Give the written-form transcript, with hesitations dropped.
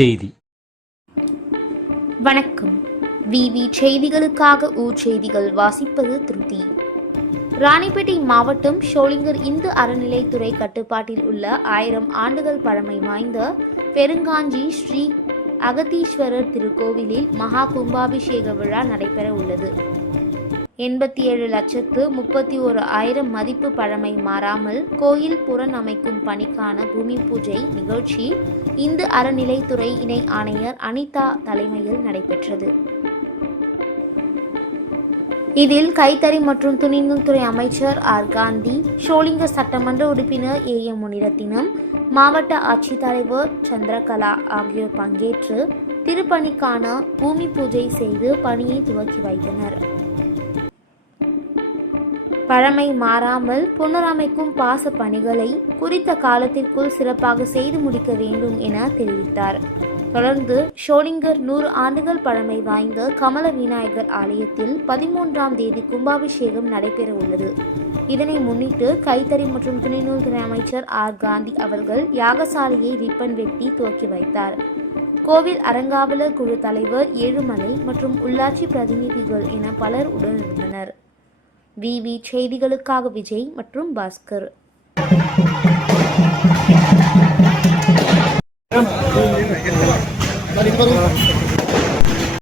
செய்தி. வணக்கம். விவி செய்திகளுக்காக செய்திகள் வாசிப்பது திருதி. ராணிப்பேட்டை மாவட்டம் ஷோலிங்கர் இந்து அறநிலைத்துறை கட்டுப்பாட்டில் உள்ள 1000 ஆண்டுகள் பழமை வாய்ந்த பெருங்காஞ்சி ஸ்ரீ அகத்தீஸ்வரர் திருக்கோவிலில் மகா கும்பாபிஷேக விழா நடைபெற உள்ளது. 87,31,1000 மதிப்பு பழமை மாறாமல் கோயில் புறன் அமைக்கும் பணிக்கான பூமி பூஜை நிகழ்ச்சி இந்து அறநிலைத்துறை இணை ஆணையர் அனிதா தலைமையில் நடைபெற்றது. இதில் கைத்தறி மற்றும் துணிநூல்துறை அமைச்சர் ஆர் காந்தி, ஷோலிங்கர் சட்டமன்ற உறுப்பினர் AM முனிரத்தினம், மாவட்ட ஆட்சித்தலைவர் சந்திரகலா ஆகியோர் பங்கேற்று திருப்பணிக்கான பூமி பூஜை செய்து பணியை துவக்கி வைத்தனர். பழமை மாறாமல் புனரமைக்கும் பாச பணிகளை குறித்த காலத்திற்குள் சிறப்பாக செய்து முடிக்க வேண்டும் என தெரிவித்தார். தொடர்ந்து ஷோலிங்கர் 100 ஆண்டுகள் பழமை வாய்ந்த கமல விநாயகர் ஆலயத்தில் 13ஆம் தேதி கும்பாபிஷேகம் நடைபெற உள்ளது. இதனை முன்னிட்டு கைத்தறி மற்றும் துணிநூல்துறை அமைச்சர் ஆர் காந்தி அவர்கள் யாகசாலையை ரிப்பன் வெட்டி துவக்கி வைத்தார். கோவில் அறங்காவலர் குழு தலைவர் ஏழுமலை மற்றும் உள்ளாட்சி பிரதிநிதிகள் என பலர் உடனிருந்தனர். விவி செய்திகளுக்காக விஜய் மற்றும் பாஸ்கர்.